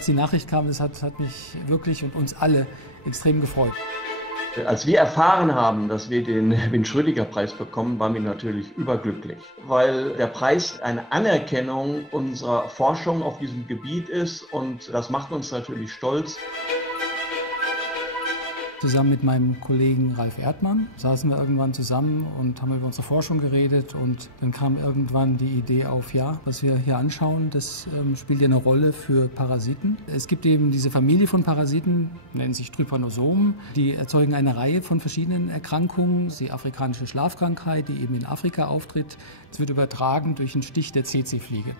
Als die Nachricht kam, das hat mich wirklich und uns alle extrem gefreut. Als wir erfahren haben, dass wir den Win-Schrödinger-Preis bekommen, waren wir natürlich überglücklich, weil der Preis eine Anerkennung unserer Forschung auf diesem Gebiet ist und das macht uns natürlich stolz. Zusammen mit meinem Kollegen Ralf Erdmann saßen wir irgendwann zusammen und haben über unsere Forschung geredet und dann kam irgendwann die Idee auf, ja, was wir hier anschauen, das spielt ja eine Rolle für Parasiten. Es gibt eben diese Familie von Parasiten, nennen sich Trypanosomen, die erzeugen eine Reihe von verschiedenen Erkrankungen. Die afrikanische Schlafkrankheit, die eben in Afrika auftritt, es wird übertragen durch einen Stich der Tsetse-Fliege.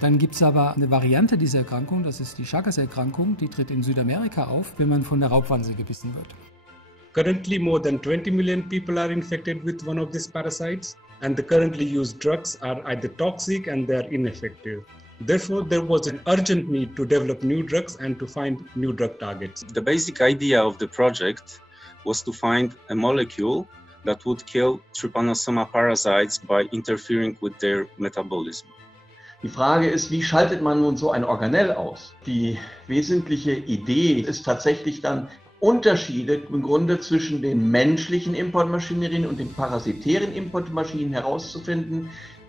Dann gibt es aber eine Variante dieser Erkrankung, das ist die Chagas-Erkrankung, die tritt in Südamerika auf, wenn man von der Raubwanze gebissen wird. Currently, more than 20 million people are infected with one of these parasites, and the currently used drugs are either toxic and they are ineffective. Therefore, there was an urgent need to develop new drugs and to find new drug targets. The basic idea of the project was to find a molecule that would kill Trypanosoma parasites by interfering with their metabolism. Die Frage ist, wie schaltet man nun so ein Organell aus? Die wesentliche Idee ist tatsächlich dann, Unterschiede im Grunde zwischen den menschlichen Importmaschinerien und den parasitären Importmaschinen herauszufinden,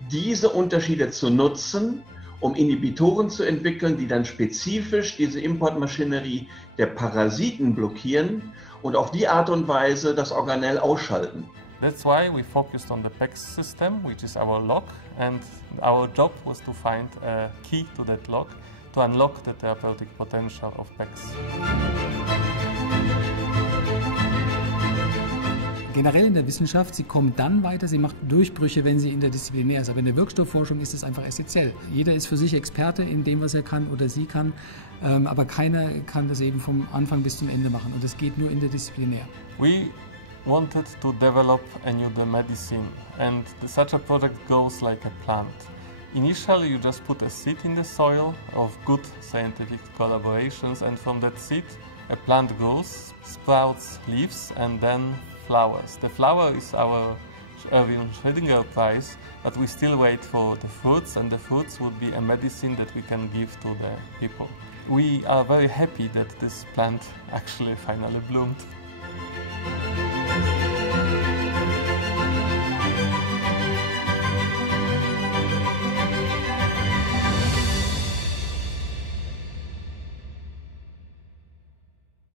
diese Unterschiede zu nutzen, um Inhibitoren zu entwickeln, die dann spezifisch diese Importmaschinerie der Parasiten blockieren und auf die Art und Weise das Organell ausschalten. That's why we focused on the PEX system, which is our lock, and our job was to find a key to that lock to unlock the therapeutic potential of PEX. Generell in der Wissenschaft, sie kommt dann weiter, sie macht Durchbrüche, wenn sie interdisziplinär ist. Aber in der Wirkstoffforschung ist es einfach essentiell. Jeder ist für sich Experte in dem, was er kann oder sie kann, aber keiner kann das eben vom Anfang bis zum Ende machen. Und es geht nur interdisziplinär. We wanted to develop a new medicine, and such a project goes like a plant. Initially, you just put a seed in the soil of good scientific collaborations, and from that seed, a plant grows, sprouts leaves, and then flowers. The flower is our Erwin Schrödinger Prize, but we still wait for the fruits, and the fruits would be a medicine that we can give to the people. We are very happy that this plant actually finally bloomed.